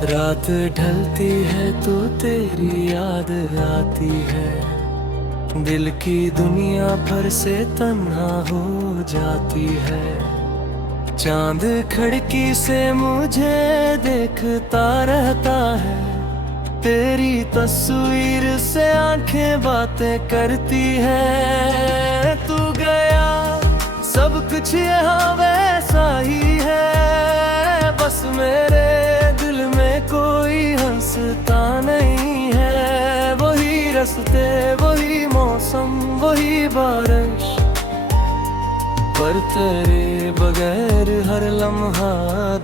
रात ढलती है तो तेरी याद आती है, दिल की दुनिया पर से तन्हा हो जाती है। चांद खिड़की से मुझे देखता रहता है, तेरी तस्वीर से आंखें बातें करती है। तू गया सब कुछ यहाँ वैसा ही है, बस मेरे दिल में कोई हंसता नहीं है। वही रास्ते, वही मौसम, वही बारिश, पर तेरे बगैर हर लम्हा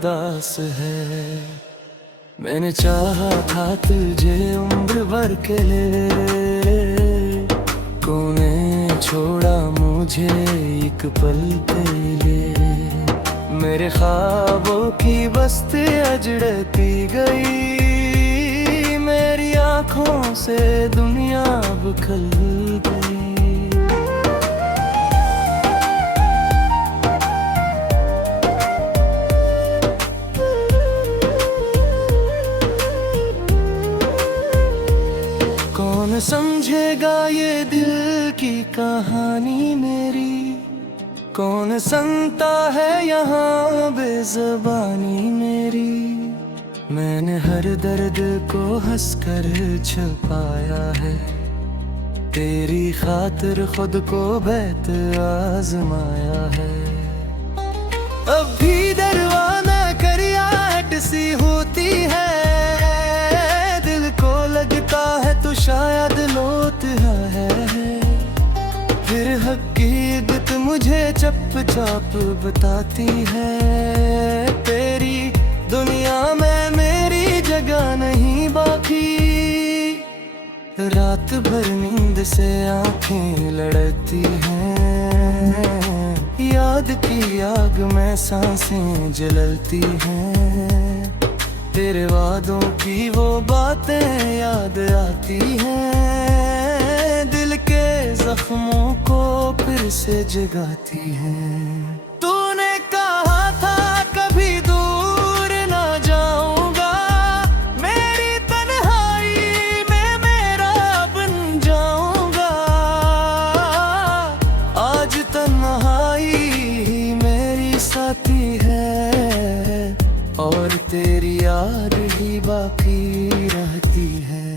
दास है। मैंने चाहा था तुझे उम्र भर के लिए, कोने छोड़ा मुझे एक पल के लिए। मेरे ख्वाबों की बस्ती अजड़ती गई, मेरी आँखों से दुनिया अब खल गई। कौन समझेगा ये दिल की कहानी मेरी, कौन सुनता है यहाँ बेज़बानी मेरी। मैंने हर दर्द को हंसकर छुपाया है, तेरी खातिर खुद को बैत आजमाया है। अब भी दरवाना करियाट सी होती है, दिल को लगता है तो शायद लोट है। फिर हकीकत मुझे चप चाप बताती है, तेरी दुनिया में मेरी जगह नहीं बाकी। रात भर नींद से आंखें लड़ती हैं, याद की आग में सांसें जलती हैं। तेरे वादों की वो बातें याद आती हैं, दिल के जख्मों को फिर से जगाती हैं। तूने कहा था कभी दूर ना जाऊंगा, मेरी तन्हाई में मेरा बन जाऊंगा। आज तन्हाई मेरी साथी है, और तेरी याद ही बाकी रहती है।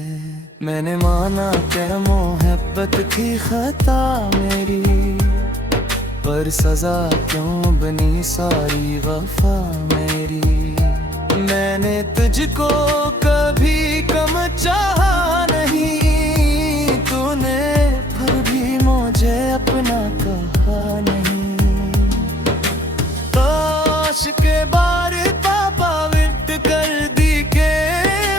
मैंने माना कि मोहब्बत की खता मेरी, पर सजा क्यों बनी सारी वफा मेरी। मैंने तुझको कभी कम चाहा नहीं, तूने फिर भी मुझे अपना कहा नहीं। काश के बार पाविट कर दी के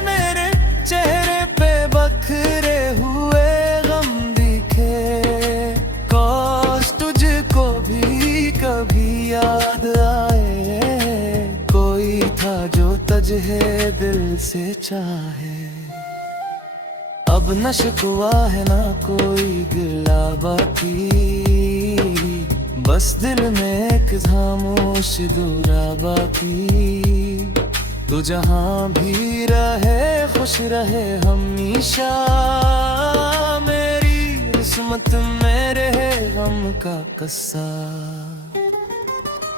मेरे चेहरे पे बखरे हुए गम दिखे। काश तुझको भी कभी याद आए, कोई था जो तुझे दिल से चाहे। अब न शिकवा है ना कोई गिला बाकी, बस दिल में एक खामोश दूरा बाकी। तू जहाँ भी रहे खुश रहे हमेशा, मेरी किस्मत में रहे गम का कस्सा।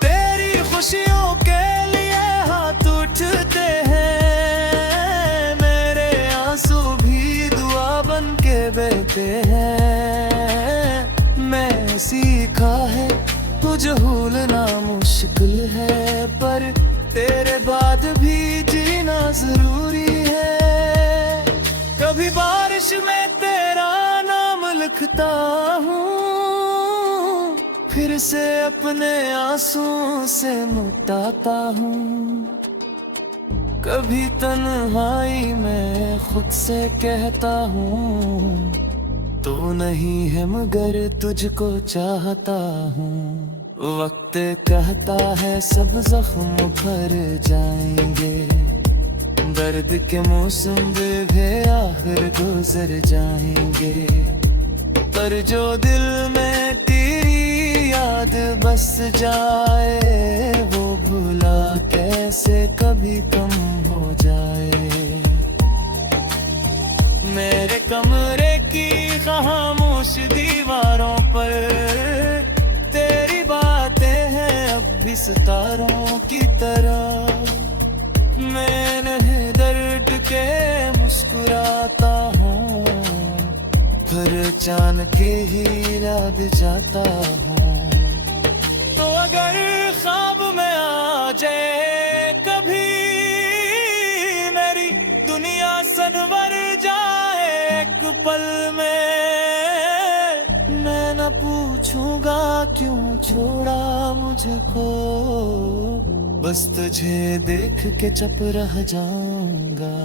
तेरी खुशियों के लिए हाथ उठते हैं, मेरे आंसू भी दुआ बन के बहते हैं। मैं सीखा है तुझे भूलना मुश्किल है, पर तेरे बाद भी जीना जरूरी है। कभी बारिश में तेरा नाम लिखता हूँ, फिर से अपने आंसू से मिटाता हूँ। कभी तन्हाई में खुद से कहता हूँ, तू नहीं है मगर तुझको चाहता हूँ। वक्त कहता है सब जख्म भर जाएंगे, दर्द के मौसम भी आखिर गुजर जाएंगे। पर जो दिल में तेरी याद बस जाए, वो भुला कैसे कभी कम हो जाए। मेरे कमरे की खामोश दीवारों पर तेरी बातें हैं अब भी सितारों की तरह। मैं नहीं दर्द के मुस्कुराता हूँ, पहचान के ही याद जाता हूँ। तो अगर ख्वाब में आ जाए कभी मेरी दुनिया सनवर जाए एक पल में, मैं न पूछूंगा क्यों छोड़ा मुझको, बस तुझे देख के चुप रह जाऊंगा।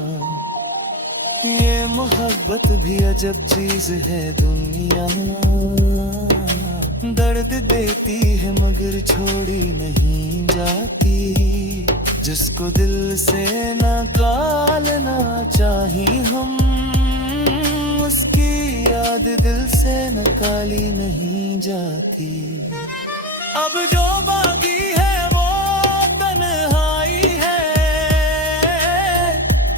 ये मोहब्बत भी अजब चीज है दुनिया, दर्द देती है मगर छोड़ी नहीं जाती। जिसको दिल से निकालना चाही हम, उसकी याद दिल से निकाली नहीं जाती। अब जो बाकी है वो तन्हाई है,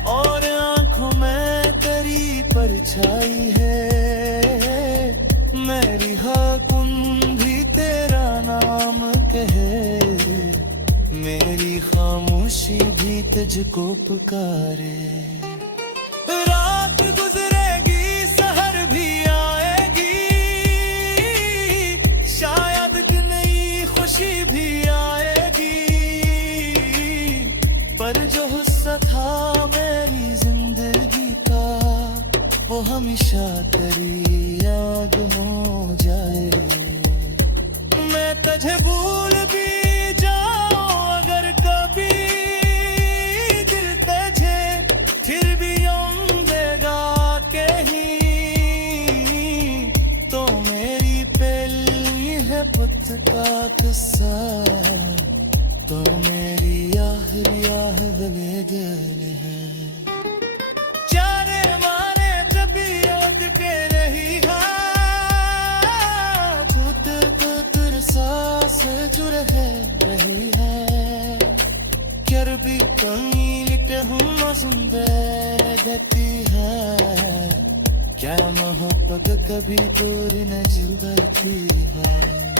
और आंखों में तेरी परछाई है। मेरी हकुन भी तेरा नाम कहे, मेरी खामोशी भी तुझको पुकारे। रात गुजरेगी सहर भी आएगी, शायद कि नई खुशी भी आएगी, पर जो हिस्सा था मेरी जिंदगी का वो हमेशा तेरी याद हो जाए। मैं तुझे भूल भी जाऊं अगर कभी दिल तुझे फिर भी यम देगा कहीं, तो मेरी पहली है पुत का किस्सा, तो मेरी आखिरी आहले दिल है। चारे माने तबीयत के रही है, पुत को सांस जुड़ है रही है। कर भी कहीं हम सुंदर देती है, क्या मोहब्बत कभी दूर न जुड़ती है।